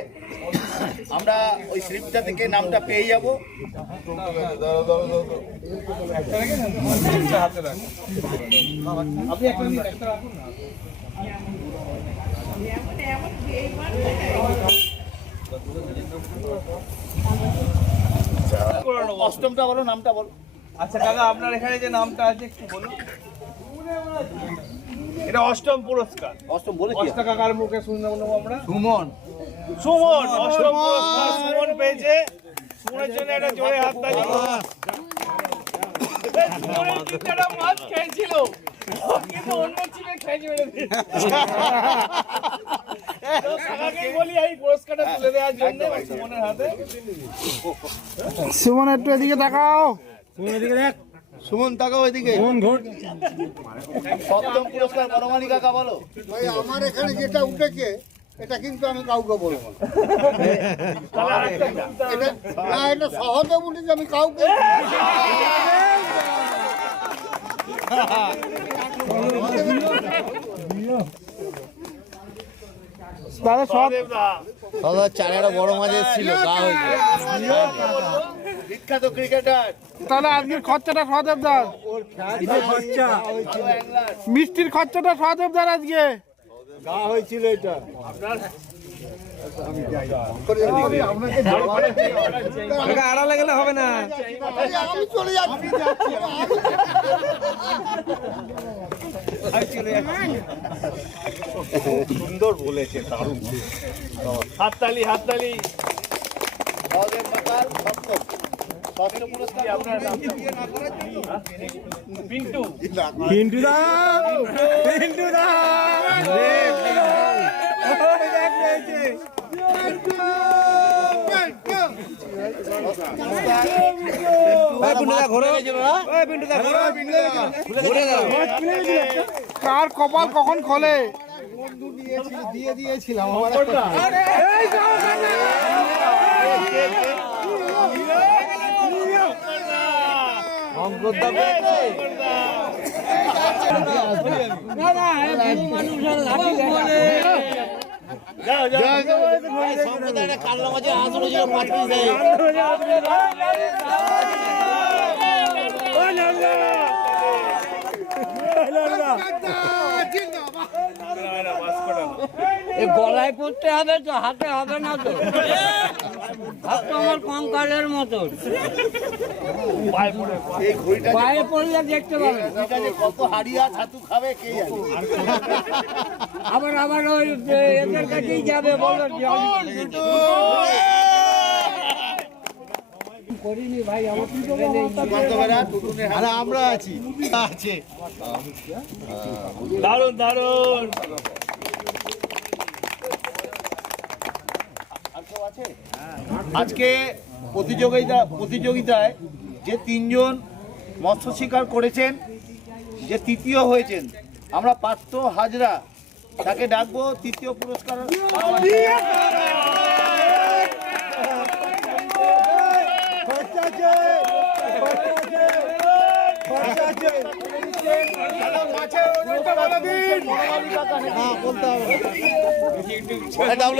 আমরা ওই স্লিপটা থেকে নামটা পেয়ে যাবো। আপনি একটা রাখুন না। অষ্টমটা বলো, নামটা বলো। আচ্ছা কাকা, আপনার এখানে যে নামটা আছে একটু বলুন। এটা অষ্টম পুরস্কার। অষ্টম বলে অষ্ট কাকার মুখে শুনলাম আমরা। সুমন অষ্টম পুরস্কার সুমন পেয়েছে। সুমনের জন্য একটা জোরে হাততালি। সুমনের তিনটা মাছ খেয়েছিল, কিন্তু অন্য ছিপে খেয়ে মেরে দিয়েছে। কাকাকে বলি এই পুরস্কারটা তুলে দেওয়ার জন্য সুমনের হাতে। সুমন একটু এদিকে তাকাও। সুমন তাকাও এদিকে। সপ্তম পুরস্কার বনমালী কাকা বলো। ভাই আমার এখানে যেটা উঠেছে এটা কিন্তু আমি কাউকে বলবো না। এটা সহজে উঠেছে, আমি কাউকে চারেটা বড় মাছ এসেছিল, গা হয়েছে। বিখ্যাত ক্রিকেটার। তাহলে আজকের খরচাটা সহদেবদার, মিষ্টির খরচাটা সহদেবদার আজকে গা হয়েছিল এটা। আড়ালে গেলে হবে না। আমি চলে যাচ্ছি। সুন্দর বলেছে, দারুণ। হাততালি। সহদেব মাতাল সপ্তম। ষষ্ঠ পুরস্কার আপনার নাম পিন্টু। কার কপাল কখন খোলে। দিয়ে দিয়েছিলাম শঙ্করদা গলায় পড়তে হবে তো, হাতে হবে না তো। হাত তো আমার কঙ্কালের মতো, পায়ে পড়লে দেখতে পাবে। কত হাড়িয়া ছাতু খাবে কে জানে। আবার আবার ওই এদের কাছেই যাবে, বলো করিনি ভাই, আমার আরে আমরা আছি আছে দারুণ দারুণ। আজকে প্রতিযোগিতায় যে 3 জন মৎস্য শিকার করেছেন, যে তৃতীয় হয়েছেন, আমরা পাত্র হাজরা তাকে ডাকবো তৃতীয় পুরস্কার।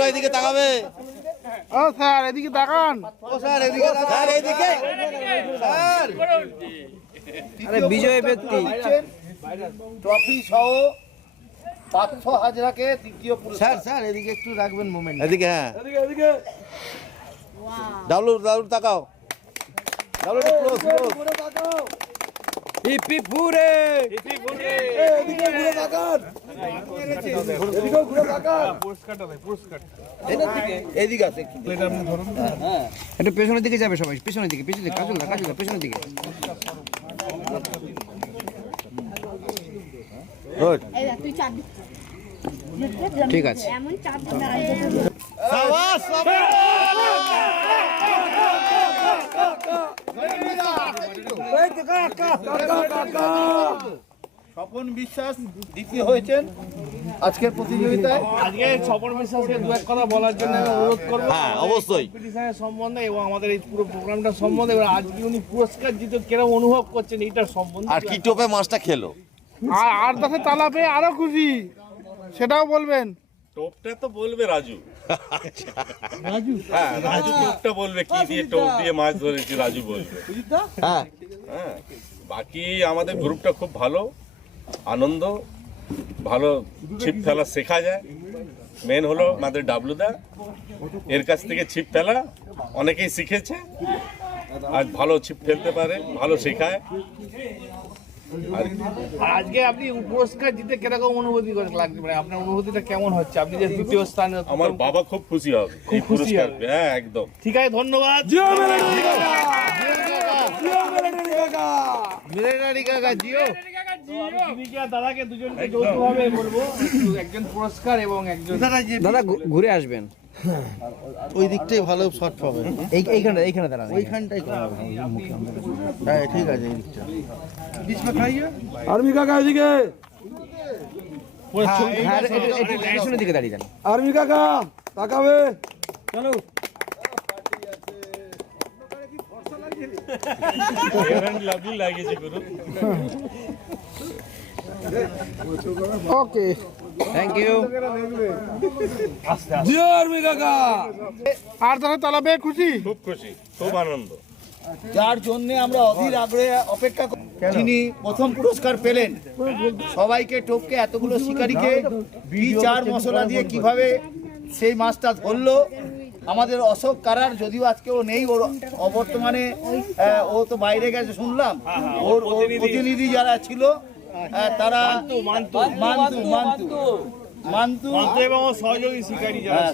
এদিকে তাকাবে। ও স্যার এদিকে তাকান। বিজয় ব্যক্তি ট্রফি সহ পাত্র হাজরাকে তৃতীয় পুরস্কার। স্যার এদিকে একটু রাখবেন মোমেন্ট। এদিকে হ্যাঁ, এদিকে ডাবলু তাকাও। ডাবলু ক্লোজ তাকাও। হিপি ফুরে এদিকে ঘুরে তাকান। এদিকে ঘুরে তাকান। পুরস্কারটা দেয়, পুরস্কার এদিকে আছে একটু পেছনের দিকে যাবে সবাই, পেছনের দিকে, কাজল পেছনের দিকে। গুড। ঠিক আছে। সাবাস স্বপন বিশ্বাস দ্বিতীয় হয়েছেন আজকের প্রতিযোগিতায়। আজকে স্বপন বিশ্বাসকে দু এক কথা বলার জন্য আমি অনুরোধ করবো। হ্যাঁ, অবশ্যই। কম্পিটিশনের সম্বন্ধে এবং আমাদের এই পুরো প্রোগ্রামটার সম্বন্ধে, এবার আজকে উনি পুরস্কার জিতে কিরকম অনুভব করছেন এইটার সম্বন্ধে। আর কি টোপে মাছটা খেলো? আর 10 তালা পেয়ে আরো খুশি, সেটাও বলবেন। টোপটা তো বলবে রাজু। হ্যাঁ, রাজু টোপটা বলবে কি দিয়ে টোপ দিয়ে মাছ ধরেছি, রাজু বলবে। হ্যাঁ, হ্যাঁ, বাকি আমাদের গ্রুপটা খুব ভালো, আনন্দ, ভালো ছিপ ফেলা শেখা যায়। মেন হলো আমাদের ডাবলুদা, এর কাছ থেকে ছিপ ফেলা অনেকেই শিখেছে, আর ভালো ছিপ ফেলতে পারে, ভালো শেখায়। আর আজকে আপনি পুরস্কার জিতে কিরকম অনুভূতি লাগছে, মানে আপনার অনুভূতিটা কেমন হচ্ছে? আপনি যে দ্বিতীয় স্থানে, আমার বাবা খুব খুশি হবে এই খুশি পুরস্কার হবে। হ্যাঁ, একদম। ঠিক আছে, ধন্যবাদ। দিদিকে আর দাদাকে দুজনকে যৌথভাবে বলবো, একজন পুরস্কার এবং একজন দাদা ঘুরে আসবেন। ওই দিকটাই ভালো শর্ট পাবে। এইখানে দাঁড়ান। ওইখানটাই হ্যাঁ, ঠিক আছে। এই দিকটা আর্মি কাকা এদিকে, পেছনের দিকে দাঁড়িয়ে যান। আর্মি কাকা তাকাবে। চলো লাভলি লাগিয়েছে গুরু। ওকে, থ্যাংক ইউ। জিও আর্মি কাকা। আর 10 তালা পেয়ে খুশি, খুব খুশি, খুব আনন্দ। যার জন্য আমরা অধীর আগ্রহে অপেক্ষা করি, যিনি প্রথম পুরস্কার পেলেন, সবাইকে টপকে এতগুলো শিকারীকে চার মশলা দিয়ে কিভাবে সেই মাছটা ধরলো আমাদের অশোক কারার। যদিও আজকে ও নেই, ওর অবর্তমানে ও তো বাইরে গেছে শুনলাম। ওর প্রতিনিধি যারা ছিল তারা মান্তু এবং সহযোগী শিকারী যারা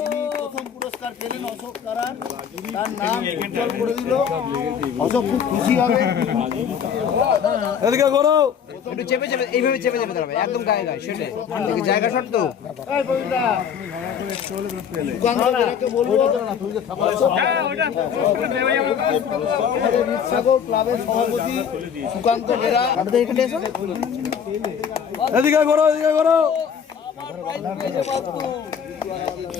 তিনি প্রথম পুরস্কার পেলেন অশোক কারার, তার নাম উজ্জ্বল করে দিল। অশোক খুব খুশি হবে। এদিকে করো। একটু চেপে এইভাবে চেপে দাঁড়াবে, একদম গায়ে সেটা জায়গা শর্ট তো। সুকান্ত বলবো, সাগর ক্লাবের সভাপতি সুকান্ত বেরা। এদিকে করো, এদিকে করো।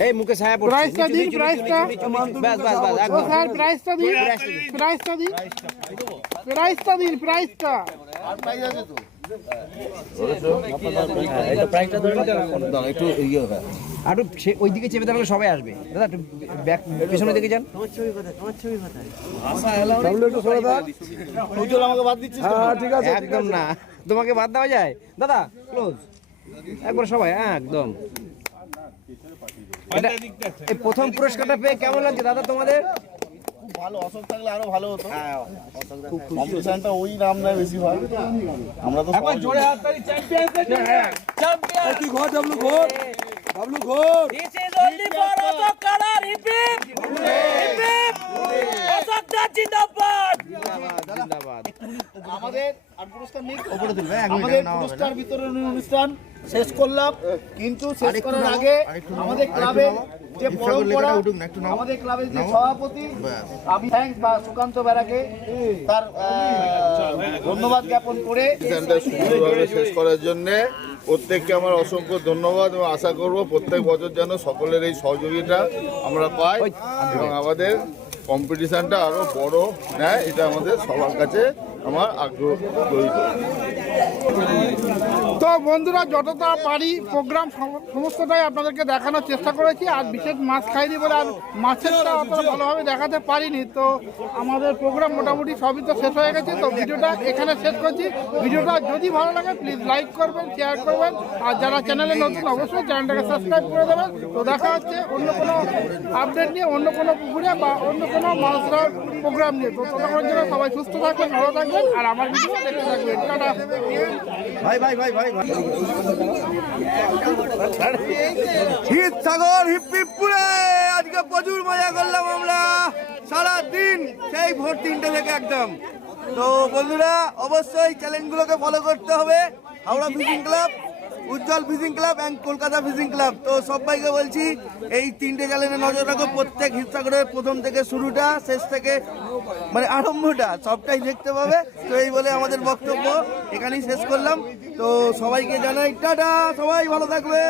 এই মুখে ছায়া পড়ছে প্রাইসটা দিন, প্রাইসটা। বাস বাস বাস ও একদম স্যার প্রাইসটা দিন, প্রাইসটা দিন, প্রাইসটা দিন, প্রাইসটা। এই তো প্রাইসটা ধরে নিতে দাও একটু ইয়ে হবে আর একটু ওইদিকে চেপে দাঁড়ালে সবাই আসবে দাদা একটু ব্যাক পিছনের দিকে যান ডাবলু একটু সরে দাও উজ্জ্বল আমাকে বাদ দিচ্ছিস কেন? হ্যাঁ ঠিক আছে একদম না তোমাকে বাদ দেওয়া যায় দাদা ক্লোজ একবার সবাই একদম এই প্রথম পুরস্কারটা পেয়ে কেমন লাগছে দাদা তোমাদের খুব ভালো, অশোক থাকলে আরো ভালো হতো। কম্পিটিশনটা ওই নাম নেয় বেশি হয়, আমরা তো জোরে আমাদের আর পুরস্কার নেই। আমাদের পুরস্কার বিতরণ অনুষ্ঠান শেষ করলাম, কিন্তু শেষ করার আগে আমাদের ক্লাবের যে পরম্পরা, আমাদের ক্লাবের যে সভাপতি আমি থ্যাঙ্কস বা সুকান্ত বেরাকে তার ধন্যবাদ জ্ঞাপন করে সুন্দরভাবে শেষ করার জন্য প্রত্যেককে আমার অসংখ্য ধন্যবাদ এবং আশা করব প্রত্যেক বছর যেন সকলের এই সহযোগিতা আমরা পাই এবং আমাদের কম্পিটিশনটা আরো বড় নেয়, এটা আমাদের সবার কাছে আমার আগ্রহ রইল। তো বন্ধুরা যতটা পারি প্রোগ্রাম সমস্তটাই আপনাদেরকে দেখানোর চেষ্টা করেছি। আর বিশেষ মাছ খাইনি বলে আর মাছেরটা অতটা ভালোভাবে দেখাতে পারিনি। তো আমাদের প্রোগ্রাম মোটামুটি সবই তো শেষ হয়ে গেছে। তো ভিডিওটা এখানে শেষ করছি। ভিডিওটা যদি ভালো লাগে প্লিজ লাইক করবেন, শেয়ার করবেন, আর যারা চ্যানেলে নতুন অবশ্যই চ্যানেলটাকে সাবস্ক্রাইব করে দেবেন। তো দেখা হচ্ছে অন্য কোনো আপডেট নিয়ে, অন্য কোনো পুকুরে বা অন্য কোনো মাছ ধরার প্রোগ্রাম নিয়ে। তো ততক্ষণের জন্য সবাই সুস্থ থাকবেন, ভালো থাকবেন, আর আমার ভিডিও দেখতে থাকবেন। টাটা। ভাই ভাই ভাই ভাই ভাই শীত সাগর হিপ্পিপুরে আজকে প্রচুর মজা করলাম আমরা সারা দিন, সেই ভোর 3টে থেকে একদম। তো বন্ধুরা অবশ্যই চ্যালেঞ্জগুলোকে ফলো করতে হবে। Howrah fishing club, Ujjwal fishing club and Kolkata fishing club. তো সবাইকে বলছি এই 3টে চ্যালেঞ্জে নজর রাখো। প্রত্যেক হিপসাগরের প্রথম থেকে শুরুটা, শেষ থেকে মানে আরম্ভটা সবটাই দেখতে পাবে। তো এই বলে আমাদের বক্তব্য এখানেই শেষ করলাম। তো সবাইকে জানাই টাটা, সবাই ভালো থাকবে।